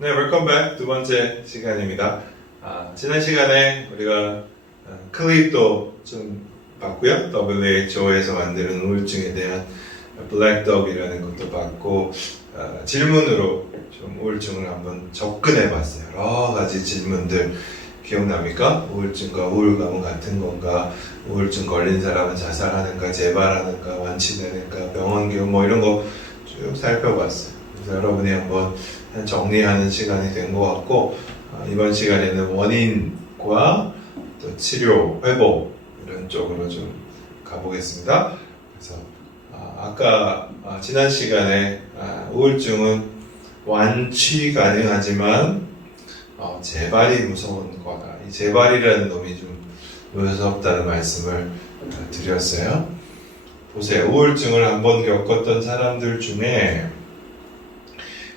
네, 웰컴 백 두 번째 시간입니다. 지난 시간에 우리가 클립도 좀 봤고요. WHO에서 만드는 우울증에 대한 블랙독이라는 것도 봤고, 질문으로 좀 우울증을 한번 접근해 봤어요. 여러 가지 질문들 기억납니까? 우울증과 우울감은 같은 건가? 우울증 걸린 사람은 자살하는가? 재발하는가? 완치되는가? 병원기운 뭐 이런 거 쭉 살펴봤어요. 그래서 여러분이 한번 정리하는 시간이 된 것 같고, 이번 시간에는 원인과 또 치료, 회복 이런 쪽으로 좀 가보겠습니다. 그래서 아까 지난 시간에 우울증은 완치 가능하지만 재발이 무서운 거다. 이 재발이라는 놈이 좀 무섭다는 말씀을 드렸어요. 보세요. 우울증을 한번 겪었던 사람들 중에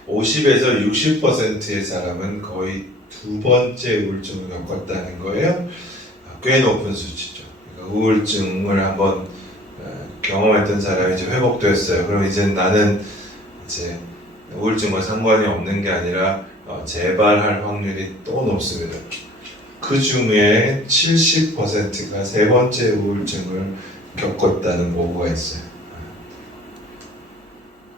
50에서 60%의 사람은 거의 두 번째 우울증을 겪었다는 거예요. 꽤 높은 수치죠. 그러니까 우울증을 한번 경험했던 사람이 이제 회복됐어요. 그럼 이제 나는 이제 우울증과 상관이 없는 게 아니라 재발할 확률이 또 높습니다. 그 중에 70%가 세 번째 우울증을 겪었다는 보고가 있어요.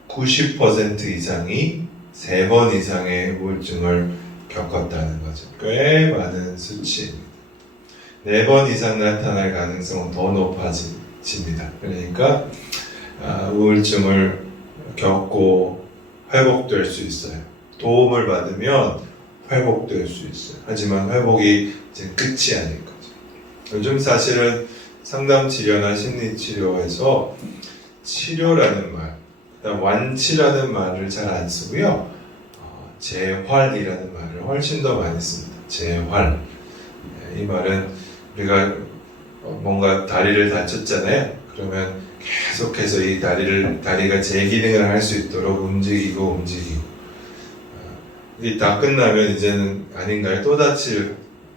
90% 이상이 3번 이상의 우울증을 겪었다는 거죠. 꽤 많은 수치입니다. 4번 이상 나타날 가능성은 더 높아집니다. 그러니까 우울증을 겪고 회복될 수 있어요. 도움을 받으면 회복될 수 있어요. 하지만 회복이 이제 끝이 아닐 거죠. 요즘 사실은 상담치료나 심리치료에서 치료라는 말, 완치라는 말을 잘 안 쓰고요. 재활이라는 말을 훨씬 더 많이 씁니다. 재활. 이 말은 우리가 뭔가 다리를 다쳤잖아요. 그러면 계속해서 이 다리가 제 기능을 할 수 있도록 움직이고. 이 다 끝나면 이제는 아닌가요? 또 다칠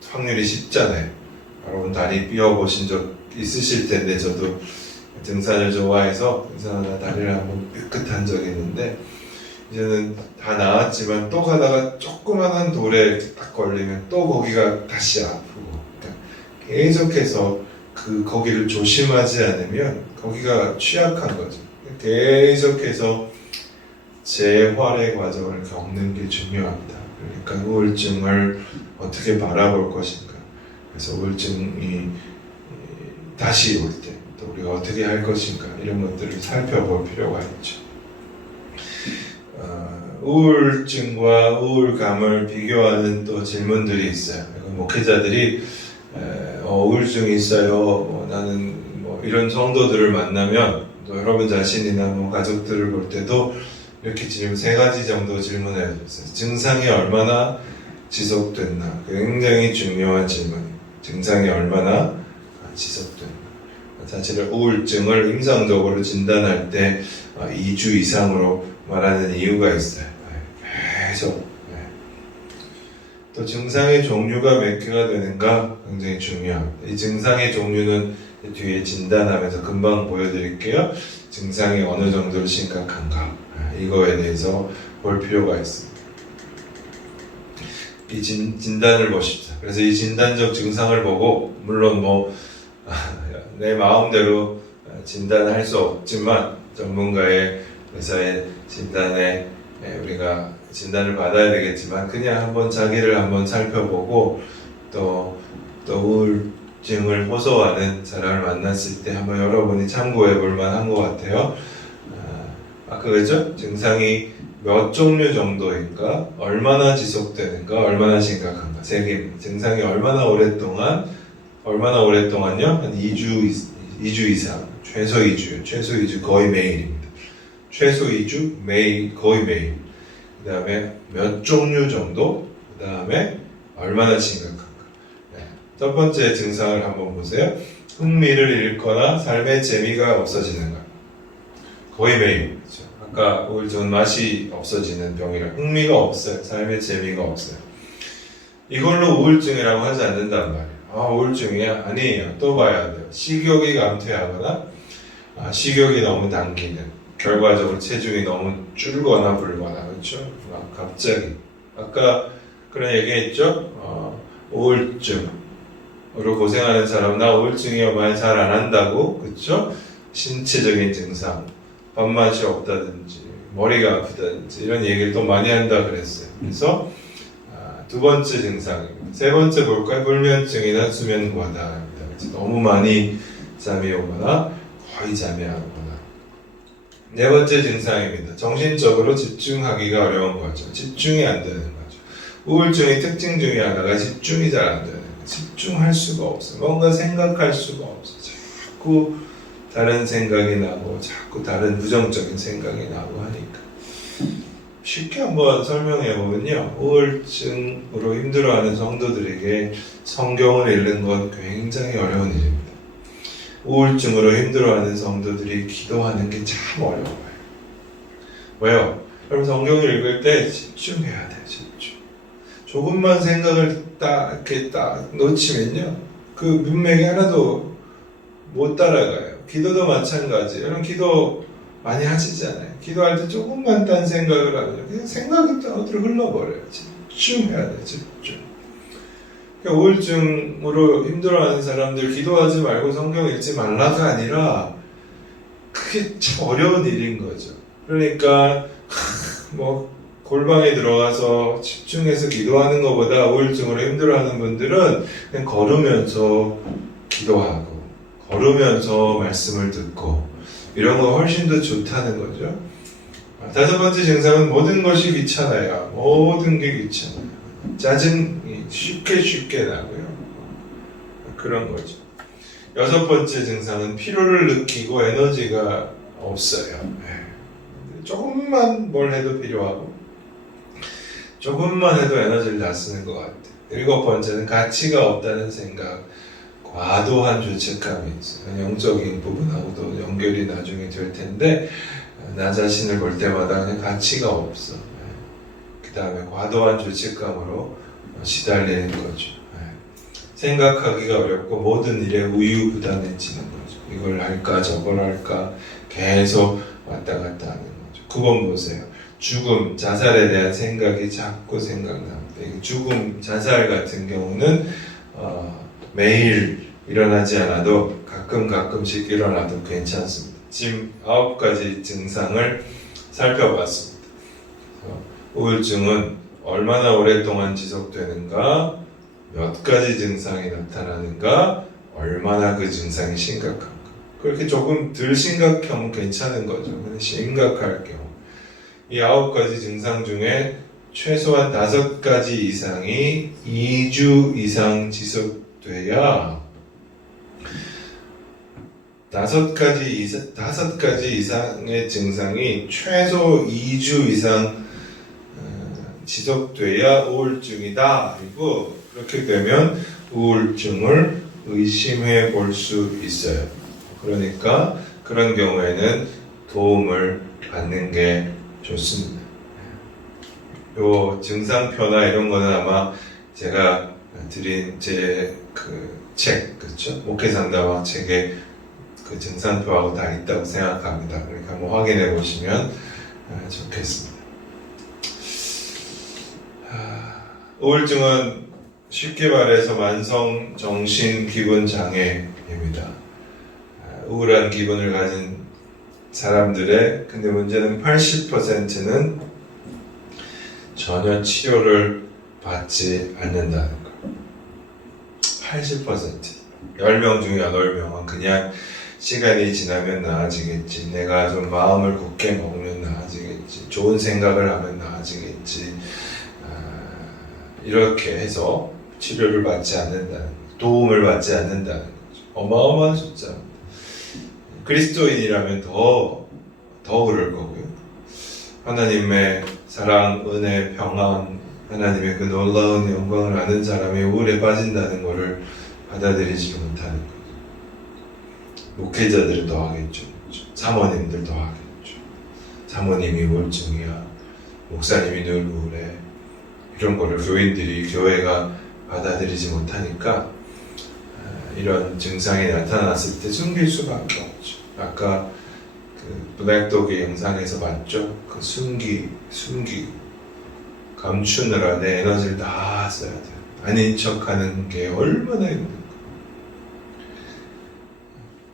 확률이 쉽잖아요. 여러분 다리 삐어보신 적 있으실 텐데, 저도 등산을 좋아해서 등산하다 다리를 한번 삐끗한 적이 있는데, 이제는 다 나았지만 또 가다가 조그만한 돌에 딱 걸리면 또 거기가 다시 아프고, 그러니까 계속해서 거기를 조심하지 않으면 거기가 취약한 거죠. 계속해서 재활의 과정을 겪는 게 중요합니다. 그러니까 우울증을 어떻게 바라볼 것인가, 그래서 우울증이 다시 올 때 또 우리가 어떻게 할 것인가, 이런 것들을 살펴볼 필요가 있죠. 우울증과 우울감을 비교하는 또 질문들이 있어요. 목회자들이 우울증이 있어요, 나는 이런 성도들을 만나면, 또 여러분 자신이나 가족들을 볼 때도 이렇게 지금 3가지 정도 질문을 해줬어요. 증상이 얼마나 지속됐나? 굉장히 중요한 질문이에요. 증상이 얼마나 지속됐나? 사실은 우울증을 임상적으로 진단할 때 2주 이상으로 말하는 이유가 있어요. 계속. 또 증상의 종류가 몇 개가 되는가 굉장히 중요합니다. 이 증상의 종류는 뒤에 진단하면서 금방 보여드릴게요. 증상이 어느 정도로 심각한가, 이거에 대해서 볼 필요가 있습니다. 이 진단을 보십시오. 그래서 이 진단적 증상을 보고, 물론 내 마음대로 진단할 수 없지만 전문가의 의사의 진단에 우리가 진단을 받아야 되겠지만, 그냥 한번 자기를 한번 살펴보고, 또 우울증을 호소하는 사람을 만났을 때 한번 여러분이 참고해 볼 만한 것 같아요. 아까 그랬죠? 증상이 몇 종류 정도인가, 얼마나 지속되는가, 얼마나 심각한가. 3개입니다. 증상이 얼마나 오랫동안요? 한 2주 이상, 최소 2주요. 최소 2주, 거의 매일입니다. 최소 2주, 매일, 거의 매일. 그 다음에 몇 종류 정도, 그 다음에 얼마나 심각한가. 첫 번째 증상을 한번 보세요. 흥미를 잃거나 삶의 재미가 없어지는 것. 거의 매일. 그렇죠? 아까 우울증은 맛이 없어지는 병이라 흥미가 없어요. 삶의 재미가 없어요. 이걸로 우울증이라고 하지 않는단 말이에요. 우울증이야? 아니에요. 또 봐야 돼요. 식욕이 감퇴하거나, 식욕이 너무 당기는, 결과적으로 체중이 너무 줄거나 불거나, 그렇죠? 막 갑자기 아까 그런 얘기했죠? 우울증으로 고생하는 사람, 나 우울증이요 많이 잘 안 한다고, 그쵸? 신체적인 증상, 밥맛이 없다든지, 머리가 아프다든지, 이런 얘기를 또 많이 한다 그랬어요. 그래서, 두 번째 증상입니다. 세 번째 볼까요? 불면증이나 수면 과다입니다. 너무 많이 잠이 오거나, 거의 잠이 안 오거나. 네 번째 증상입니다. 정신적으로 집중하기가 어려운 거죠. 집중이 안 되는 거죠. 우울증의 특징 중에 하나가 집중이 잘 안 되는 거예요. 집중할 수가 없어요. 뭔가 생각할 수가 없어요. 자꾸 다른 생각이 나고 자꾸 다른 부정적인 생각이 나고 하니까. 쉽게 한번 설명해 보면요. 우울증으로 힘들어하는 성도들에게 성경을 읽는 건 굉장히 어려운 일입니다. 우울증으로 힘들어하는 성도들이 기도하는 게 참 어려워요. 왜요? 여러분 성경을 읽을 때 집중해야 돼요. 집중. 조금만 생각을 이렇게 딱 놓치면요. 그 문맥이 하나도 못 따라가요. 기도도 마찬가지예요. 여러분 기도 많이 하시잖아요. 기도할 때 조금만 딴 생각을 하면 그냥 생각이 어디로 흘러버려요. 집중해야 돼요. 집중. 그러니까 우울증으로 힘들어하는 사람들 기도하지 말고 성경 읽지 말라가 아니라 그게 참 어려운 일인 거죠. 그러니까 뭐 골방에 들어가서 집중해서 기도하는 것보다 우울증으로 힘들어하는 분들은 그냥 걸으면서 기도하고 걸으면서 말씀을 듣고 이런 거 훨씬 더 좋다는 거죠. 다섯 번째 증상은 모든 것이 귀찮아요. 모든 게 귀찮아요. 짜증이 쉽게 나고요. 그런 거죠. 여섯 번째 증상은 피로를 느끼고 에너지가 없어요. 조금만 뭘 해도 필요하고 조금만 해도 에너지를 다 쓰는 것 같아요. 일곱 번째는 가치가 없다는 생각, 과도한 죄책감이 있어요. 영적인 부분하고도 연결이 나중에 될 텐데 나 자신을 볼 때마다 그냥 가치가 없어. 그 다음에 과도한 죄책감으로 시달리는 거죠. 생각하기가 어렵고 모든 일에 우유부단해지는 거죠. 이걸 할까 저걸 할까 계속 왔다 갔다 하는 거죠. 9번 보세요. 죽음, 자살에 대한 생각이 자꾸 생각납니다. 죽음, 자살 같은 경우는 매일 일어나지 않아도 가끔씩 일어나도 괜찮습니다. 지금 9가지 증상을 살펴봤습니다. 우울증은 얼마나 오랫동안 지속되는가, 몇 가지 증상이 나타나는가, 얼마나 그 증상이 심각한가. 그렇게 조금 덜 심각하면 괜찮은 거죠. 근데 심각할 경우 이 9가지 증상 중에 최소한 5가지 이상이 2주 이상 지속돼야 5가지 이상의 증상이 최소 2주 이상 지속돼야 우울증이다. 그리고 그렇게 되면 우울증을 의심해 볼 수 있어요. 그러니까 그런 경우에는 도움을 받는 게 좋습니다. 요 증상표나 이런 거는 아마 제가 드린 제 그 책, 그렇죠? 목회 상담학 책에 그 증상표하고 다 있다고 생각합니다. 그러니까 한번 확인해 보시면 좋겠습니다. 우울증은 쉽게 말해서 만성 정신 기분 장애입니다. 우울한 기분을 가진 사람들의 근데 문제는 80%는 전혀 치료를 받지 않는다는 거예요. 80%. 10명 중에 8명은 그냥 시간이 지나면 나아지겠지. 내가 좀 마음을 굳게 먹으면 나아지겠지. 좋은 생각을 하면 나아지겠지. 이렇게 해서 치료를 받지 않는다는 거죠. 도움을 받지 않는다는 거죠. 어마어마한 숫자입니다. 그리스도인이라면 더 그럴 거고요. 하나님의 사랑, 은혜, 평안, 하나님의 그 놀라운 영광을 아는 사람이 우울에 빠진다는 것을 받아들이지 못하는 거죠. 목회자들은 더 하겠죠. 사모님들 더 하겠죠. 사모님이 우울증이야. 목사님이 늘 우울해. 이런 거를 교인들이 교회가 받아들이지 못하니까 이런 증상이 나타났을 때 숨길 수밖에 없죠. 아까 그 블랙독의 영상에서 봤죠? 그 숨기 감추느라 내 에너지를 다 써야 돼요. 아닌 척하는 게 얼마나 힘든가.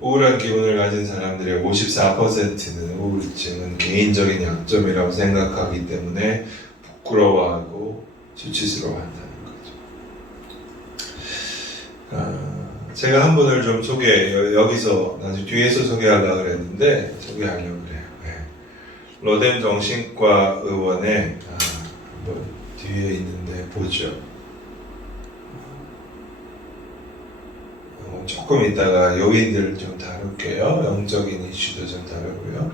우울한 기분을 가진 사람들의 54%는 우울증은 개인적인 약점이라고 생각하기 때문에 부끄러워하고 수치스러워한다는 거죠. 제가 한 분을 좀 여기서 나중에 뒤에서 소개하려고 그랬는데 소개하려고 그래요. 로뎀 정신과 의원의 뭐 뒤에 있는데 보죠. 조금 이따가 요인들을 좀 다룰게요. 영적인 이슈도 좀 다루고요.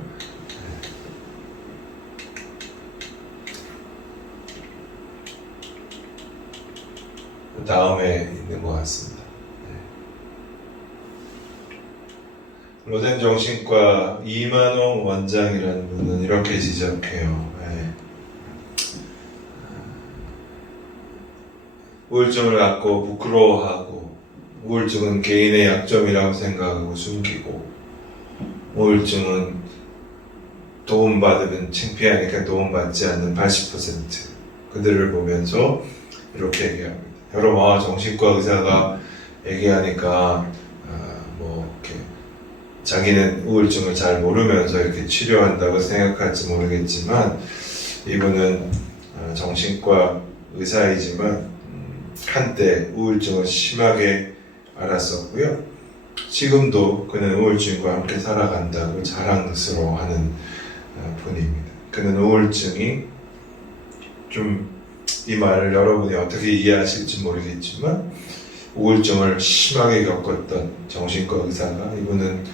다음에 있는 것 같습니다. 로뎀 정신과 이만홍 원장이라는 분은 이렇게 지적해요. 우울증을 갖고 부끄러워하고 우울증은 개인의 약점이라고 생각하고 숨기고 우울증은 도움받으면 창피하니까 도움받지 않는 80% 그들을 보면서 이렇게 얘기합니다. 여러분 정신과 의사가 얘기하니까 이렇게 자기는 우울증을 잘 모르면서 이렇게 치료한다고 생각할지 모르겠지만 이분은 정신과 의사이지만 한때 우울증을 심하게 알았었고요. 지금도 그는 우울증과 함께 살아간다고 자랑스러워하는 분입니다. 그는 우울증이 이 말을 여러분이 어떻게 이해하실지 모르겠지만 우울증을 심하게 겪었던 정신과 의사가 이분은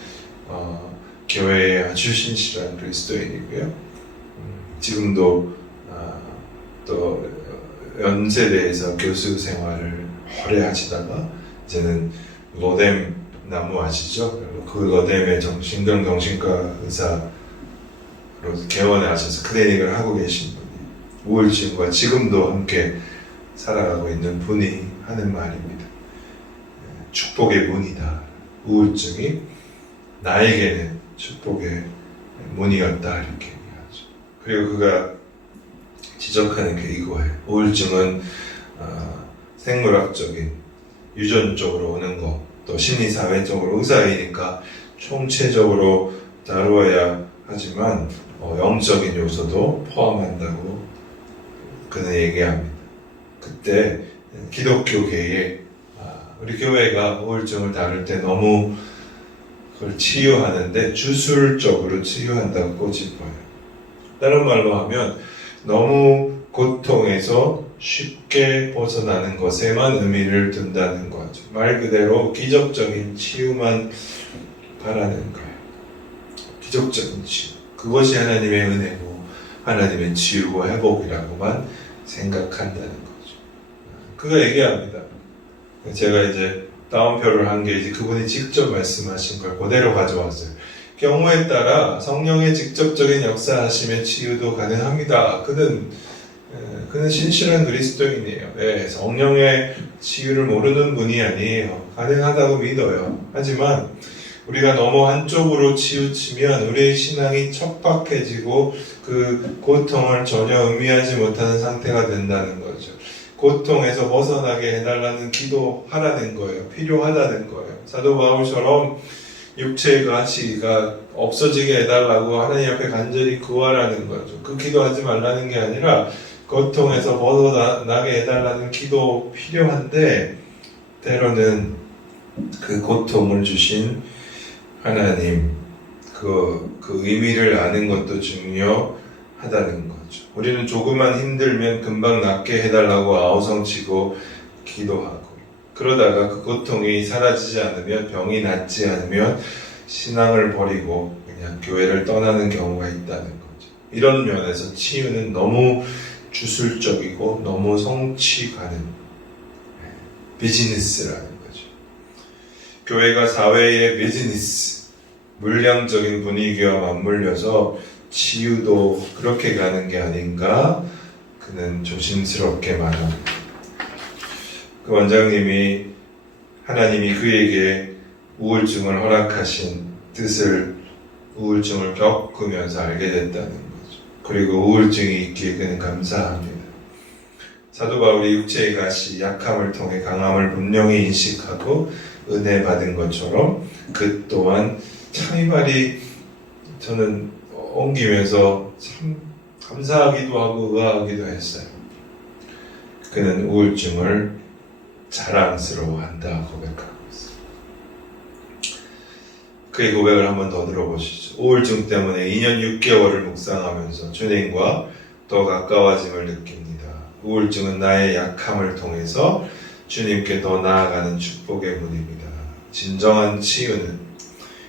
교회에 아주 신실한 그리스도인이고요. 지금도 또 연세대에서 교수 생활을 오래 하시다가 이제는 로뎀 나무 아시죠? 그 로뎀의 신경정신과 의사로 개원을 하셔서 클리닉을 하고 계신 분이 우울증과 지금도 함께 살아가고 있는 분이 하는 말입니다. 축복의 문이다. 우울증이 나에게는 축복의 문이었다 이렇게 얘기하죠. 그리고 그가 지적하는 게 이거예요. 우울증은 생물학적인 유전적으로 오는 것, 또 심리사회적으로 의사이니까 총체적으로 다루어야 하지만 영적인 요소도 포함한다고 그는 얘기합니다. 그때 기독교계에 우리 교회가 우울증을 다룰 때 너무 그걸 치유하는데 주술적으로 치유한다고 꼬집어요. 다른 말로 하면 너무 고통에서 쉽게 벗어나는 것에만 의미를 둔다는 거죠. 말 그대로 기적적인 치유만 바라는 거예요. 기적적인 치유. 그것이 하나님의 은혜고 하나님의 치유고 회복이라고만 생각한다는 거죠. 그가 얘기합니다. 제가 이제 다운표를 한 게 이제 그분이 직접 말씀하신 걸 그대로 가져왔어요. 경우에 따라 성령의 직접적인 역사하심의 치유도 가능합니다. 그는 신실한 그리스도인이에요. 성령의 치유를 모르는 분이 아니에요. 가능하다고 믿어요. 하지만 우리가 너무 한쪽으로 치우치면 우리의 신앙이 척박해지고 그 고통을 전혀 의미하지 못하는 상태가 된다는 거죠. 고통에서 벗어나게 해달라는 기도하라는 거예요. 필요하다는 거예요. 사도 바울처럼 육체의 가치가 없어지게 해달라고 하나님 앞에 간절히 구하라는 거죠. 그 기도하지 말라는 게 아니라 고통에서 벗어나게 해달라는 기도 필요한데 때로는 그 고통을 주신 하나님 그 의미를 아는 것도 중요하다는 거죠. 우리는 조금만 힘들면 금방 낫게 해달라고 아우성치고 기도하고 그러다가 그 고통이 사라지지 않으면 병이 낫지 않으면 신앙을 버리고 그냥 교회를 떠나는 경우가 있다는 거죠. 이런 면에서 치유는 너무 주술적이고 너무 성취 가는 비즈니스라는 거죠. 교회가 사회의 비즈니스, 물량적인 분위기와 맞물려서 치유도 그렇게 가는 게 아닌가 그는 조심스럽게 말합니다. 그 원장님이 하나님이 그에게 우울증을 허락하신 뜻을 우울증을 겪으면서 알게 됐다는 거죠. 그리고 우울증이 있기에 그는 감사합니다. 사도 바울이 육체의 가시, 약함을 통해 강함을 분명히 인식하고 은혜 받은 것처럼 그 또한 참 이 말이 저는 옮기면서 참 감사하기도 하고 의아하기도 했어요. 그는 우울증을 자랑스러워한다 고백하고 있어요. 그의 고백을 한 번 더 들어보시죠. 우울증 때문에 2년 6개월을 묵상하면서 주님과 더 가까워짐을 느낍니다. 우울증은 나의 약함을 통해서 주님께 더 나아가는 축복의 문입니다. 진정한 치유는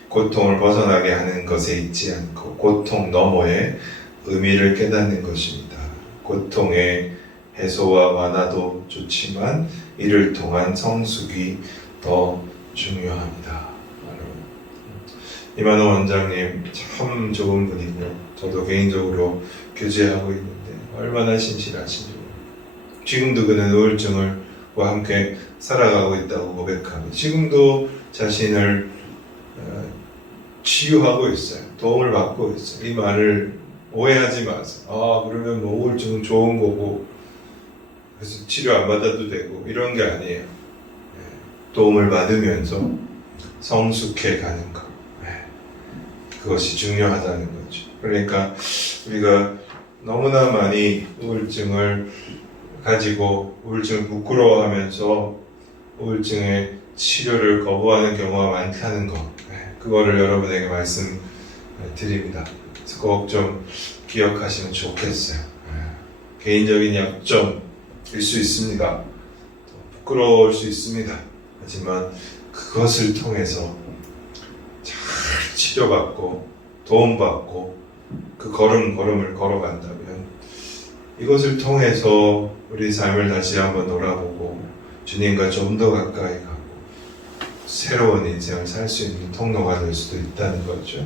고통을 벗어나게 하는 것에 있지 않고 고통 너머의 의미를 깨닫는 것입니다. 고통의 해소와 완화도 좋지만 이를 통한 성숙이 더 중요합니다. 이만호 원장님 참 좋은 분이고 저도 개인적으로 교제하고 있는데 얼마나 신실하신지. 지금도 그는 우울증과 함께 살아가고 있다고 고백하고 지금도 자신을 치유하고 있어요. 도움을 받고 있어요. 이 말을 오해하지 마세요. 그러면 뭐 우울증은 좋은 거고 그래서 치료 안 받아도 되고 이런 게 아니에요. 도움을 받으면서 성숙해 가는 것. 그것이 중요하다는 거죠. 그러니까 우리가 너무나 많이 우울증을 가지고 우울증을 부끄러워하면서 우울증의 치료를 거부하는 경우가 많다는 것. 그거를 여러분에게 말씀드립니다. 그래서 꼭 좀 기억하시면 좋겠어요. 개인적인 약점일 수 있습니다. 부끄러울 수 있습니다. 하지만 그것을 통해서 잘 치료받고 도움받고 그 걸음을 걸어간다면 이것을 통해서 우리 삶을 다시 한번 돌아보고 주님과 좀 더 가까이 가고 새로운 인생을 살 수 있는 통로가 될 수도 있다는 거죠.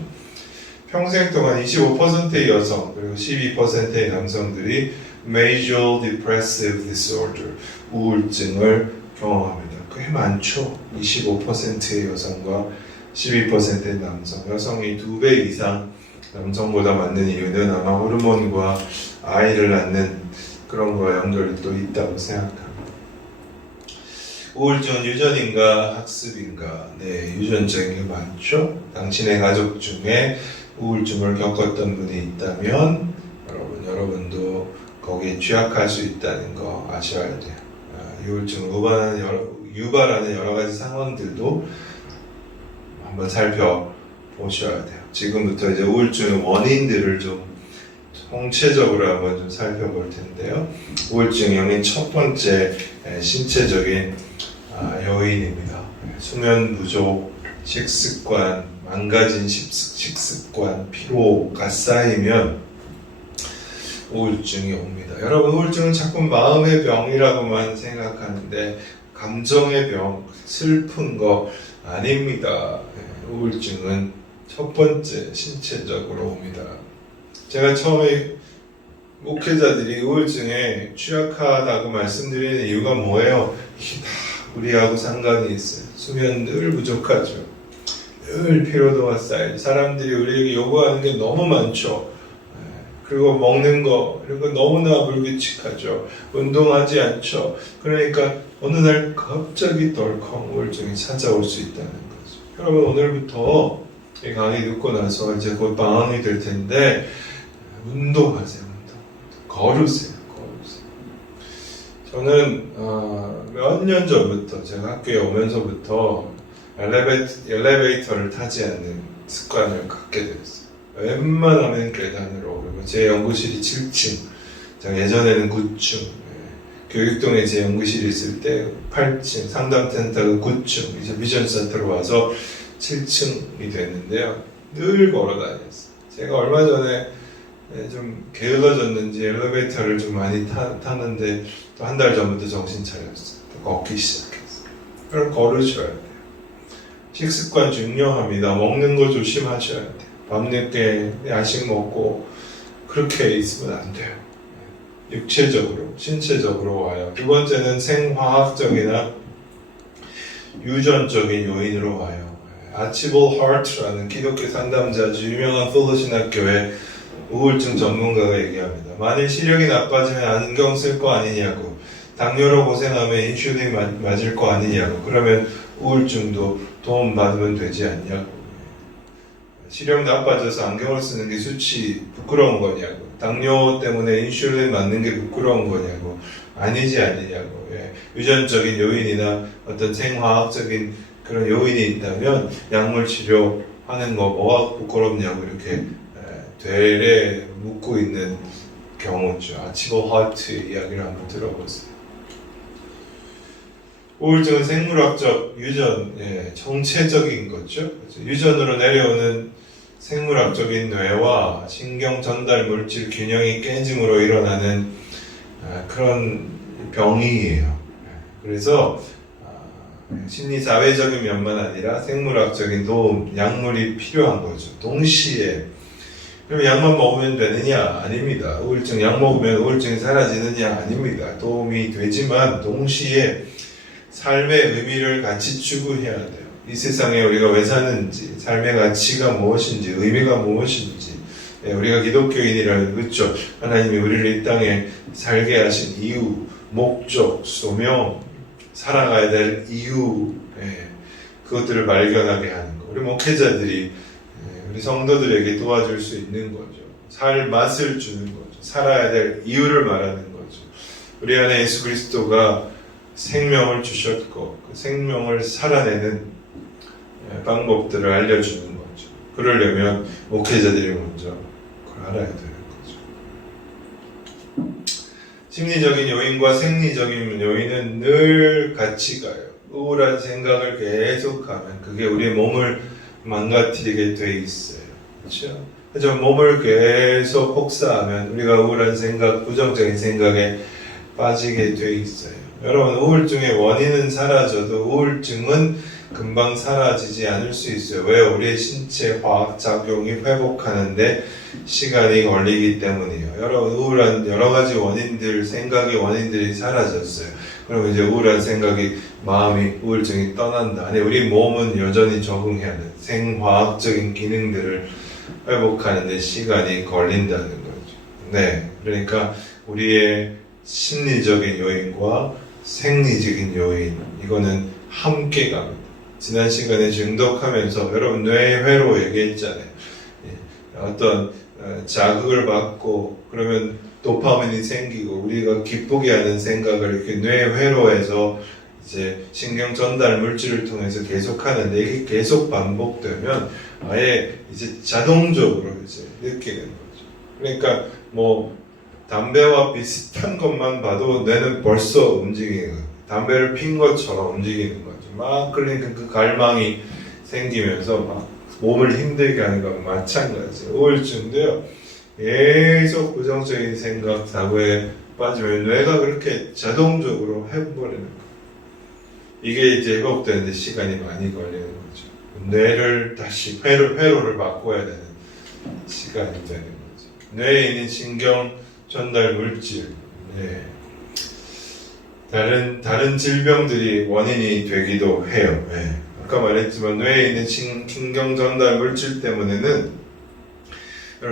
평생 동안 25%의 여성 그리고 12%의 남성들이 Major Depressive Disorder, 우울증을 경험합니다. 꽤 많죠. 25%의 여성과 12%의 남성. 여성이 2배 이상 남성보다 많는 이유는 아마 호르몬과 아이를 낳는 그런 거와 연결이 또 있다고 생각합니다. 우울증은 유전인가 학습인가? 네, 유전적인 게 많죠. 당신의 가족 중에 우울증을 겪었던 분이 있다면 여러분도 거기에 취약할 수 있다는 거 아셔야 돼요. 우울증을 유발하는 여러 가지 상황들도 한번 살펴보셔야 돼요. 지금부터 이제 우울증의 원인들을 좀 총체적으로 한번 좀 살펴볼 텐데요. 우울증 요인 첫 번째 신체적인 요인입니다. 수면 부족, 식습관, 망가진 식습관, 피로가 쌓이면 우울증이 옵니다. 여러분 우울증은 자꾸 마음의 병이라고만 생각하는데 감정의 병, 슬픈 거 아닙니다. 우울증은 첫 번째 신체적으로 옵니다. 제가 처음에 목회자들이 우울증에 취약하다고 말씀드리는 이유가 뭐예요? 이게 다 우리하고 상관이 있어요. 수면 늘 부족하죠. 늘 피로도가 쌓이죠. 사람들이 우리에게 요구하는 게 너무 많죠. 그리고 먹는 거 이런 거 너무나 불규칙하죠. 운동하지 않죠. 그러니까 어느 날 갑자기 덜컹 우울증이 찾아올 수 있다는 거죠. 여러분 오늘부터 이 강의 듣고 나서 이제 곧 방학이 될 텐데 운동하세요. 걸으세요. 저는 몇 년 전부터 제가 학교에 오면서부터 엘리베이터를 타지 않는 습관을 갖게 됐어요. 웬만하면 계단으로 오르고 제 연구실이 7층, 제가 예전에는 9층, 교육동에 제 연구실이 있을 때 8층, 상담센터가 9층, 이제 비전센터로 와서 7층이 됐는데요. 늘 걸어 다녔어요. 제가 얼마 전에 좀 게을러졌는지 엘리베이터를 좀 많이 탔는데 또 한 달 전부터 정신 차렸어요. 또 걷기 시작했어요. 그럼 걸으셔야 돼요. 식습관 중요합니다. 먹는 거 조심하셔야 돼요. 밤늦게 야식 먹고 그렇게 있으면 안 돼요. 육체적으로, 신체적으로 와요. 두 번째는 생화학적이나 유전적인 요인으로 와요. 아치볼 하트라는 기독교 상담자 아주 유명한 필로신학교의 우울증 전문가가 얘기합니다. 만일 시력이 나빠지면 안경 쓸 거 아니냐고. 당뇨로 고생하면 인슐린 맞을 거 아니냐고. 그러면 우울증도 도움 받으면 되지 않냐고. 시력 나빠져서 안경을 쓰는 게 수치 부끄러운 거냐고. 당뇨 때문에 인슐린 맞는 게 부끄러운 거냐고. 아니지 않느냐고. 예. 유전적인 요인이나 어떤 생화학적인 그런 요인이 있다면 약물 치료하는 거 뭐가 부끄럽냐고 이렇게 되레 묻고 있는 경우죠. 아치보 하트의 이야기를 한번 들어보세요. 우울증은 생물학적 유전, 정체적인 거죠. 유전으로 내려오는 생물학적인 뇌와 신경 전달 물질 균형이 깨짐으로 일어나는 그런 병이에요. 그래서 심리 사회적인 면만 아니라 생물학적인 도움, 약물이 필요한 거죠. 동시에 그럼 약만 먹으면 되느냐? 아닙니다. 우울증 약 먹으면 우울증이 사라지느냐? 아닙니다. 도움이 되지만 동시에 삶의 의미를 같이 추구해야 돼요. 이 세상에 우리가 왜 사는지, 삶의 가치가 무엇인지, 의미가 무엇인지, 우리가 기독교인이라는 그렇죠. 하나님이 우리를 이 땅에 살게 하신 이유, 목적, 소명, 살아가야 될 이유, 그것들을 발견하게 하는 거. 우리 목회자들이 우리 성도들에게 도와줄 수 있는 거죠. 살 맛을 주는 거죠. 살아야 될 이유를 말하는 거죠. 우리 안에 예수 그리스도가 생명을 주셨고 그 생명을 살아내는 방법들을 알려주는 거죠. 그러려면 목회자들이 먼저 그걸 알아야 되는 거죠. 심리적인 요인과 생리적인 요인은 늘 같이 가요. 우울한 생각을 계속하면 그게 우리의 몸을 망가뜨리게 돼 있어요. 그렇죠? 그래서 몸을 계속 혹사하면 우리가 우울한 생각, 부정적인 생각에 빠지게 돼 있어요. 여러분, 우울증의 원인은 사라져도 우울증은 금방 사라지지 않을 수 있어요. 왜? 우리의 신체 화학 작용이 회복하는데 시간이 걸리기 때문이에요. 여러분, 우울한 여러 가지 원인들, 생각의 원인들이 사라졌어요. 그러면 이제 우울한 생각이, 마음이, 우울증이 떠난다. 아니, 우리 몸은 여전히 적응해야 돼. 생화학적인 기능들을 회복하는데 시간이 걸린다는 거죠. 네. 그러니까 우리의 심리적인 요인과 생리적인 요인, 이거는 함께 갑니다. 지난 시간에 중독하면서 여러분 뇌회로 얘기했잖아요. 어떤 자극을 받고 그러면 도파민이 생기고 우리가 기쁘게 하는 생각을 이렇게 뇌회로해서 이제 신경 전달 물질을 통해서 계속 하는데 이게 계속 반복되면 아예 이제 자동적으로 이제 느끼는 거죠. 그러니까 뭐 담배와 비슷한 것만 봐도 뇌는 벌써 움직이는 거예요. 담배를 핀 것처럼 움직이는 거죠. 막 그러니까 그 갈망이 생기면서 막 몸을 힘들게 하는 거랑 마찬가지예요. 우울증도요. 계속 부정적인 생각, 사고에 빠지면 뇌가 그렇게 자동적으로 해버리는 거예요. 이게 이제 회복되는데 시간이 많이 걸리는 거죠. 뇌를 다시 회로를 바꿔야 되는 시간이 되는 거죠. 뇌에 있는 신경 전달 물질, 다른 질병들이 원인이 되기도 해요. 아까 말했지만 뇌에 있는 신경 전달 물질 때문에는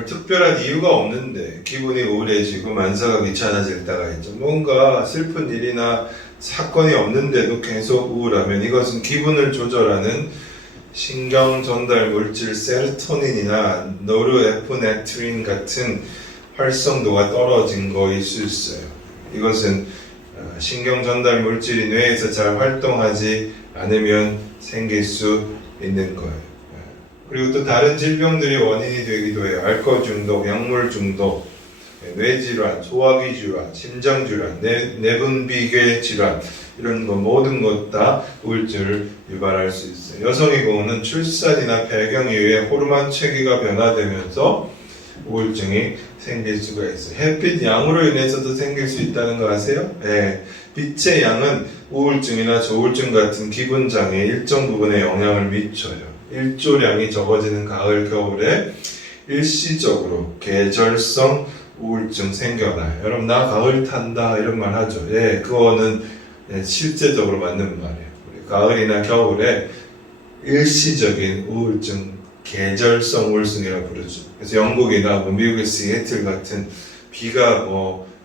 특별한 이유가 없는데 기분이 우울해지고 만사가 귀찮아질 때가 있죠. 뭔가 슬픈 일이나 사건이 없는데도 계속 우울하면 이것은 기분을 조절하는 신경 전달 물질 세로토닌이나 노르에프네프린 같은 활성도가 떨어진 거일 수 있어요. 이것은 신경 전달 물질이 뇌에서 잘 활동하지 않으면 생길 수 있는 거예요. 그리고 또 다른 질병들이 원인이 되기도 해요. 알코올 중독, 약물 중독, 뇌질환, 소화기 질환, 심장 질환, 내분비계 질환, 이런 거 모든 것 다 우울증을 유발할 수 있어요. 여성의 경우는 출산이나 배경 이후에 호르몬 체계가 변화되면서 우울증이 생길 수가 있어요. 햇빛 양으로 인해서도 생길 수 있다는 거 아세요? 빛의 양은 우울증이나 조울증 같은 기분 장애에 일정 부분에 영향을 미쳐요. 일조량이 적어지는 가을, 겨울에 일시적으로 계절성 우울증 생겨나요. 여러분, 나 가을 탄다 이런 말 하죠. 그거는 실제적으로 맞는 말이에요. 우리 가을이나 겨울에 일시적인 우울증, 계절성 우울증이라고 부르죠. 그래서 영국이나 미국의 시애틀 같은 비가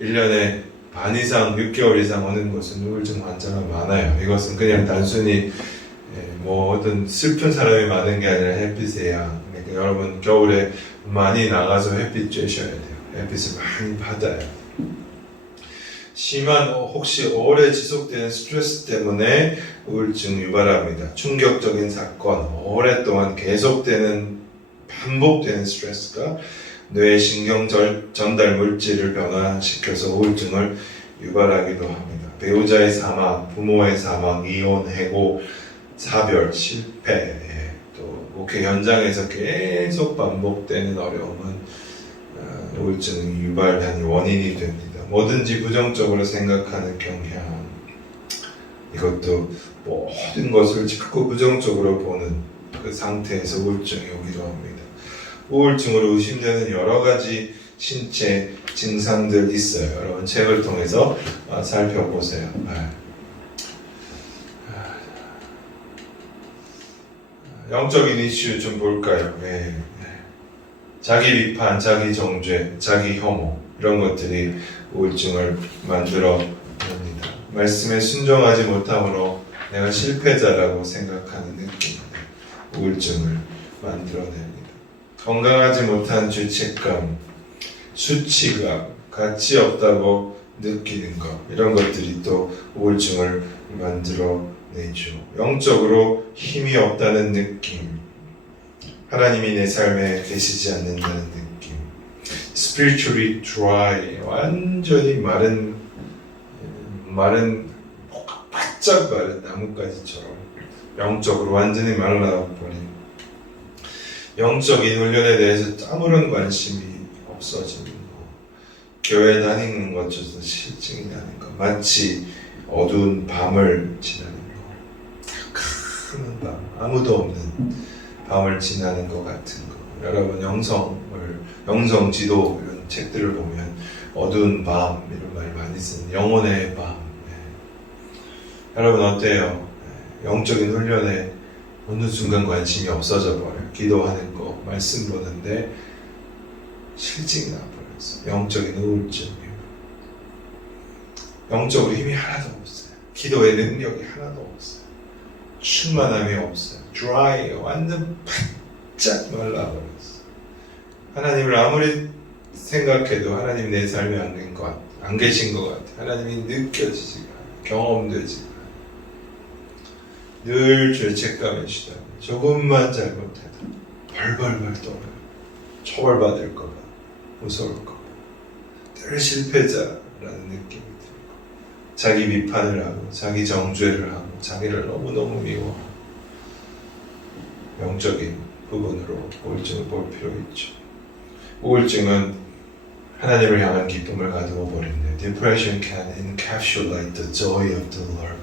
1년에 반 이상, 6개월 이상 오는 것은 우울증 환자가 많아요. 이것은 그냥 단순히 뭐 어떤 슬픈 사람이 많은 게 아니라 햇빛의 양. 그러니까 여러분 겨울에 많이 나가서 햇빛 쬐셔야 돼요. 햇빛을 많이 받아요. 심한 혹시 오래 지속되는 스트레스 때문에 우울증 유발합니다. 충격적인 사건, 오랫동안 계속되는 반복되는 스트레스가 뇌의 신경 전달 물질을 변화시켜서 우울증을 유발하기도 합니다. 배우자의 사망, 부모의 사망, 이혼, 해고, 사별, 실패, 또 목회 현장에서 계속 반복되는 어려움은 우울증 유발하는 원인이 됩니다. 뭐든지 부정적으로 생각하는 경향, 이것도 모든 것을 자꾸 부정적으로 보는 그 상태에서 우울증이 오기도 합니다. 우울증으로 의심되는 여러 가지 신체 증상들 있어요. 여러분 책을 통해서 살펴보세요. 영적인 이슈 좀 볼까요? 자기 비판, 자기 정죄, 자기 혐오 이런 것들이 우울증을 만들어냅니다. 말씀에 순종하지 못함으로 내가 실패자라고 생각하는 느낌, 우울증을 만들어냅니다. 건강하지 못한 죄책감, 수치감, 가치 없다고 느끼는 것 이런 것들이 또 우울증을 만들어내죠. 영적으로 힘이 없다는 느낌, 하나님이 내 삶에 계시지 않는다는 느낌, spiritually dry, 완전히 마른 바짝 마른 나뭇가지처럼 영적으로 완전히 말라버린, 영적인 훈련에 대해서 아무런 관심이 없어지는 거, 교회 다니는 것조차 실증이 나는 거, 마치 어두운 밤을 지나는 거, 큰 밤, 아무도 없는 밤을 지나는 것 같은 거. 여러분 영성 지도 이런 책들을 보면 어두운 밤 이런 말 많이 쓰는 영혼의 밤. 여러분 어때요? 영적인 훈련에 어느 순간 관심이 없어져 버려요. 기도하는 거, 말씀 보는데 실증이 나버렸어. 영적인 우울증이에요. 영적으로 힘이 하나도 없어요. 기도의 능력이 하나도 없어요. 충만함이 없어요. dry, 완전 바짝 말라버렸어. 하나님을 아무리 생각해도 하나님 내 삶에 안 계신 것 같아. 하나님이 느껴지지가 않아요. 경험되지가 않아요. 늘 죄책감에 시달려. 조금만 잘못해도 벌벌벌 떨어요. 처벌받을까 봐, 무서울까 봐. 늘 실패자라는 느낌이 들고, 자기 비판을 하고, 자기 정죄를 하고, 자기를 너무너무 미워하고, 영적인 부분으로 우울증을 볼 필요 있죠. 우울증은 하나님을 향한 기쁨을 가두어 버린대요. Depression can encapsulate the joy of the Lord.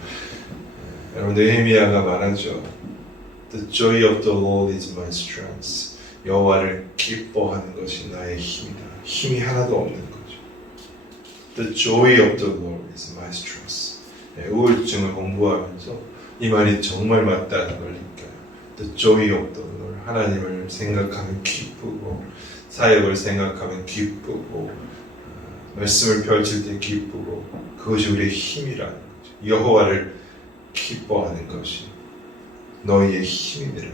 여러분 느헤미야가 말하죠. The joy of the Lord is my strength. 여호와를 기뻐하는 것이 나의 힘이다. 힘이 하나도 없는 거죠. The joy of the Lord is my strength. 우울증을 공부하면서 이 말이 정말 맞다는 걸 느껴요. The joy of the Lord. 하나님을 생각하면 기쁘고, 사역을 생각하면 기쁘고, 말씀을 펼칠 때 기쁘고, 그것이 우리의 힘이라는 거죠. 여호와를 기뻐하는 것이 너희의 힘이니라.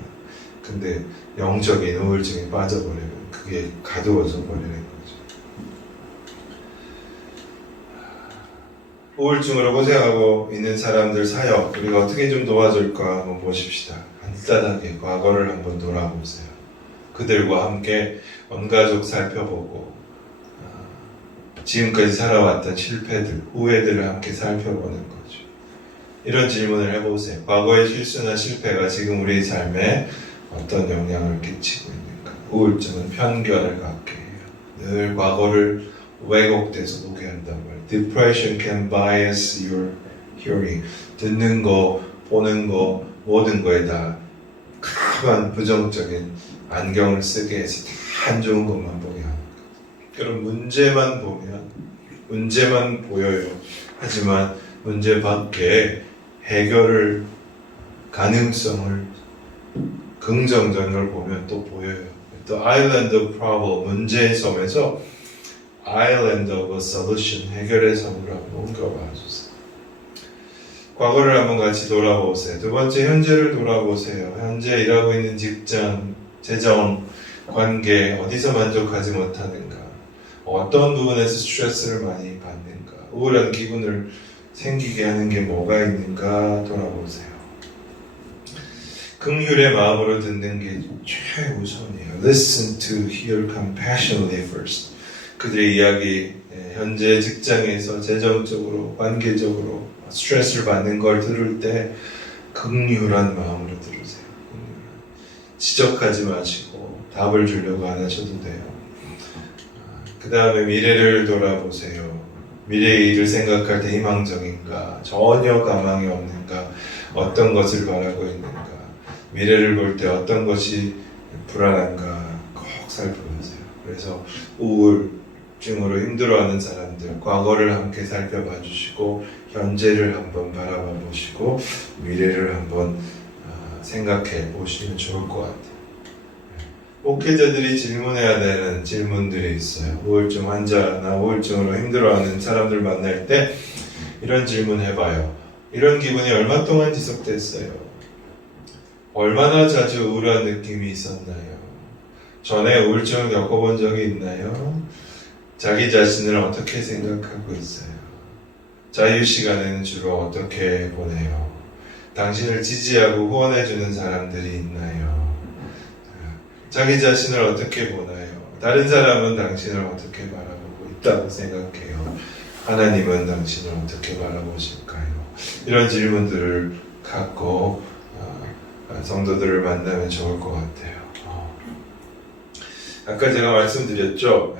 근데 영적인 우울증에 빠져버리면 그게 가두어져 버리는 거죠. 우울증으로 고생하고 있는 사람들 사역 우리가 어떻게 좀 도와줄까 한번 보십시다. 간단하게 과거를 한번 돌아보세요. 그들과 함께 원가족 살펴보고 지금까지 살아왔던 실패들, 후회들을 함께 살펴보는 거죠. 이런 질문을 해보세요. 과거의 실수나 실패가 지금 우리 삶에 어떤 영향을 끼치고 있는가? 우울증은 편견을 갖게 해요. 늘 과거를 왜곡돼서 보게 한단 말이에요. Depression can bias your hearing. 듣는 거, 보는 거, 모든 거에 다 강한 부정적인 안경을 쓰게 해서 다 안 좋은 것만 보게 하는 거예요. 그럼 문제만 보면 문제만 보여요. 하지만 문제 밖에 해결을 가능성을 긍정적인 걸 보면 또 보여요. 또 아일랜드 프로블 문제의 섬에서 island of a solution, 해결의 섬으로 한번 옮겨봐 주세요. 과거를 한번 같이 돌아보세요. 두 번째, 현재를 돌아보세요. 현재 일하고 있는 직장, 재정, 관계, 어디서 만족하지 못하는가? 어떤 부분에서 스트레스를 많이 받는가? 우울한 기분을 생기게 하는 게 뭐가 있는가? 돌아보세요. 긍휼의 마음으로 듣는 게 최우선이에요. Listen to hear compassionately first. 그들의 이야기, 현재 직장에서 재정적으로, 관계적으로 스트레스를 받는 걸 들을 때 긍휼한 마음으로 들으세요. 지적하지 마시고 답을 주려고 안 하셔도 돼요. 그 다음에 미래를 돌아보세요. 미래의 일을 생각할 때 희망적인가? 전혀 가망이 없는가? 어떤 것을 바라고 있는가? 미래를 볼 때 어떤 것이 불안한가? 꼭 살펴보세요. 그래서 우울증으로 힘들어하는 사람들, 과거를 함께 살펴봐 주시고 현재를 한번 바라봐 보시고 미래를 한번 생각해 보시면 좋을 것 같아요. 목회자들이 질문해야 되는 질문들이 있어요. 우울증 환자나 우울증으로 힘들어하는 사람들 만날 때 이런 질문 해봐요. 이런 기분이 얼마 동안 지속됐어요? 얼마나 자주 우울한 느낌이 있었나요? 전에 우울증을 겪어본 적이 있나요? 자기 자신을 어떻게 생각하고 있어요? 자유 시간에는 주로 어떻게 보내요? 당신을 지지하고 후원해주는 사람들이 있나요? 자기 자신을 어떻게 보나요? 다른 사람은 당신을 어떻게 바라보고 있다고 생각해요? 하나님은 당신을 어떻게 바라보실까요? 이런 질문들을 갖고 성도들을 만나면 좋을 것 같아요. 아까 제가 말씀드렸죠?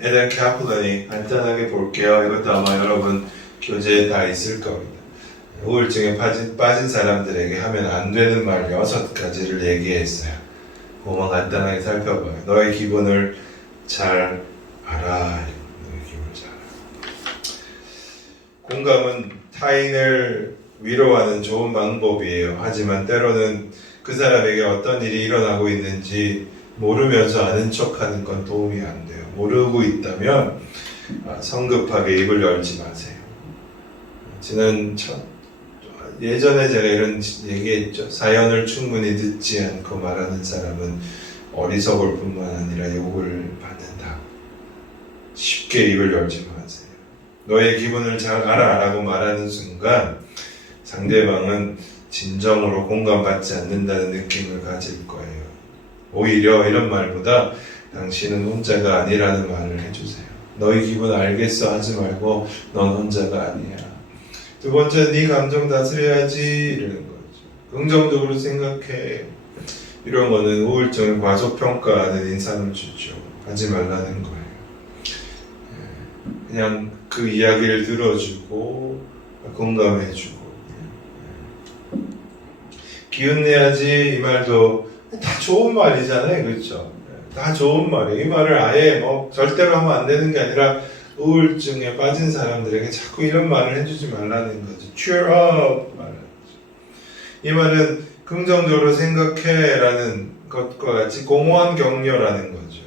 에덴 캐플런이 간단하게 볼게요. 이것도 아마 여러분 교재에 다 있을 겁니다. 우울증에 빠진 사람들에게 하면 안 되는 말 6가지를 얘기했어요. 그것만 간단하게 살펴봐요. 너의 기분을 잘 알아. 너의 기분을 잘 알아. 공감은 타인을 위로하는 좋은 방법이에요. 하지만 때로는 그 사람에게 어떤 일이 일어나고 있는지 모르면서 아는 척하는 건 도움이 안 돼요. 모르고 있다면 성급하게 입을 열지 마세요. 예전에 제가 이런 얘기했죠. 사연을 충분히 듣지 않고 말하는 사람은 어리석을 뿐만 아니라 욕을 받는다. 쉽게 입을 열지 마세요. 너의 기분을 잘 알아 라고 말하는 순간 상대방은 진정으로 공감받지 않는다는 느낌을 가질 거예요. 오히려 이런 말보다 당신은 혼자가 아니라는 말을 해주세요. 너의 기분 알겠어 하지 말고 넌 혼자가 아니야. 두 번째, 네 감정 다스려야지 이러는 거죠. 긍정적으로 생각해. 이런 거는 우울증을 과소평가하는 인상을 주죠. 하지 말라는 거예요. 그냥 그 이야기를 들어주고 공감해주고 기운내야지 이 말도 다 좋은 말이잖아요. 그렇죠? 다 좋은 말이에요. 이 말을 아예 절대로 하면 안 되는 게 아니라 우울증에 빠진 사람들에게 자꾸 이런 말을 해주지 말라는 거죠. Cheer up! 말하는 거죠. 이 말은 긍정적으로 생각해 라는 것과 같이 공허한 격려라는 거죠.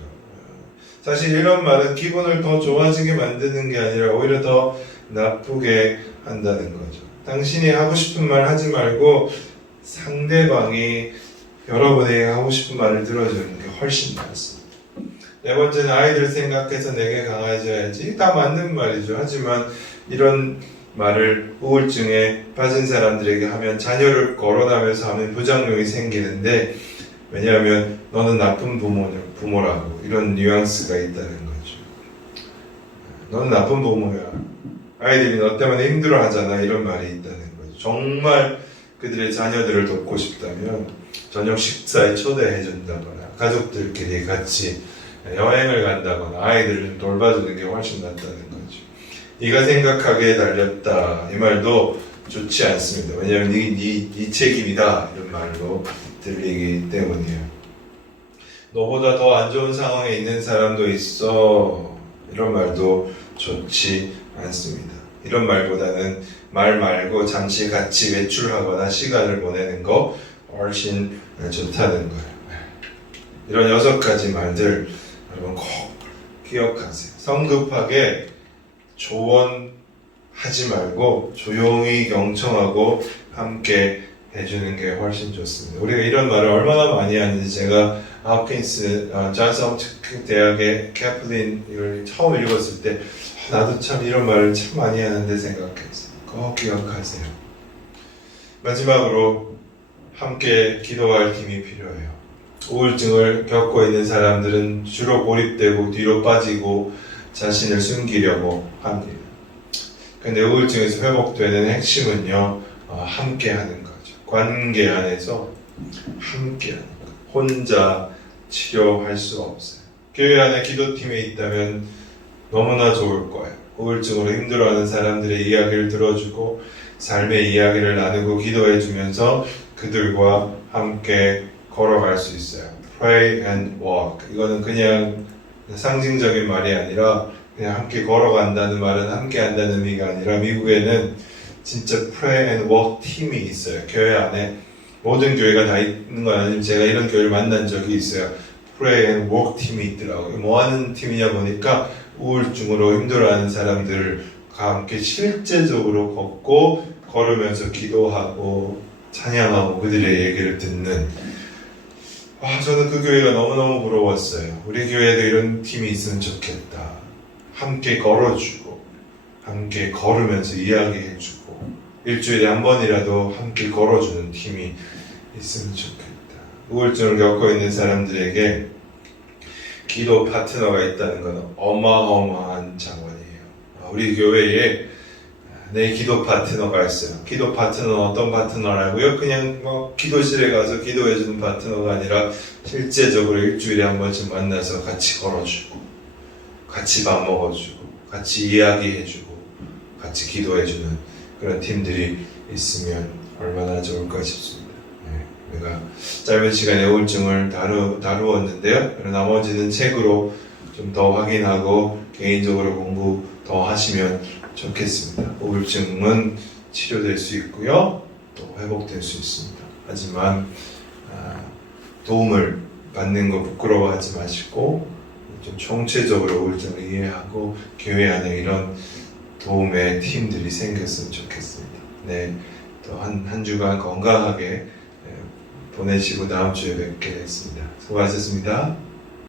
사실 이런 말은 기분을 더 좋아지게 만드는 게 아니라 오히려 더 나쁘게 한다는 거죠. 당신이 하고 싶은 말 하지 말고 상대방이 여러분이 하고 싶은 말을 들어주는 게 훨씬 낫습니다. 네 번째는 아이들 생각해서 내게 강해져야지. 다 맞는 말이죠. 하지만 이런 말을 우울증에 빠진 사람들에게 하면 자녀를 거론하면서 하면 부작용이 생기는데 왜냐하면 너는 나쁜 부모라고 이런 뉘앙스가 있다는 거죠. 너는 나쁜 부모야. 아이들이 너 때문에 힘들어하잖아. 이런 말이 있다는 거죠. 정말 그들의 자녀들을 돕고 싶다면 저녁 식사에 초대해 준다거나 가족들끼리 같이 여행을 간다거나 아이들을 돌봐주는 게 훨씬 낫다는 거죠. 네가 생각하기에 달렸다 이 말도 좋지 않습니다. 왜냐하면 네 책임이다 이런 말로 들리기 때문이에요. 너보다 더 안 좋은 상황에 있는 사람도 있어 이런 말도 좋지 않습니다. 이런 말보다는 말 말고 잠시 같이 외출하거나 시간을 보내는 거 훨씬 좋다는 거예요. 이런 6가지 말들 여러분 꼭 기억하세요. 성급하게 조언하지 말고 조용히 경청하고 함께 해주는 게 훨씬 좋습니다. 우리가 이런 말을 얼마나 많이 하는지 제가 하프킨스 존스 홈프킨스 대학의 캐플린을 처음 읽었을 때 나도 참 이런 말을 참 많이 하는데 생각했어요. 꼭 기억하세요. 마지막으로 함께 기도할 팀이 필요해요. 우울증을 겪고 있는 사람들은 주로 고립되고 뒤로 빠지고 자신을 숨기려고 합니다. 근데 우울증에서 회복되는 핵심은요, 함께 하는 거죠. 관계 안에서 함께 하는 거. 혼자 치료할 수 없어요. 교회 안에 기도팀에 있다면 너무나 좋을 거예요. 우울증으로 힘들어하는 사람들의 이야기를 들어주고 삶의 이야기를 나누고 기도해주면서 그들과 함께 걸어갈 수 있어요. Pray and walk. 이거는 그냥 상징적인 말이 아니라 그냥 함께 걸어간다는 말은 함께 한다는 의미가 아니라 미국에는 진짜 Pray and walk 팀이 있어요. 교회 안에 모든 교회가 다 있는 건 아니지만 제가 이런 교회를 만난 적이 있어요. Pray and walk 팀이 있더라고요. 뭐 하는 팀이냐 보니까 우울증으로 힘들어하는 사람들과 함께 실제적으로 걷고 걸으면서 기도하고 찬양하고 그들의 얘기를 듣는 저는 그 교회가 너무너무 부러웠어요. 우리 교회에도 이런 팀이 있으면 좋겠다. 함께 걸어주고 함께 걸으면서 이야기해주고 일주일에 한 번이라도 함께 걸어주는 팀이 있으면 좋겠다. 우울증을 겪고 있는 사람들에게 기도 파트너가 있다는 건 어마어마한 자원이에요. 우리 교회에 내 기도 파트너가 있어요. 기도 파트너는 어떤 파트너라고요? 그냥 기도실에 가서 기도해주는 파트너가 아니라 실제적으로 일주일에 한 번씩 만나서 같이 걸어주고 같이 밥 먹어주고 같이 이야기해주고 같이 기도해주는 그런 팀들이 있으면 얼마나 좋을까 싶습니다. 우리가 짧은 시간에 우울증을 다루었는데요. 나머지는 책으로 좀 더 확인하고 개인적으로 공부 더 하시면 좋겠습니다. 우울증은 치료될 수 있고요. 또 회복될 수 있습니다. 하지만 도움을 받는 거 부끄러워하지 마시고 좀 총체적으로 우울증을 이해하고 교회 안에 이런 도움의 팀들이 생겼으면 좋겠습니다. 네, 또 한 주간 건강하게 보내시고 다음 주에 뵙겠습니다. 수고하셨습니다.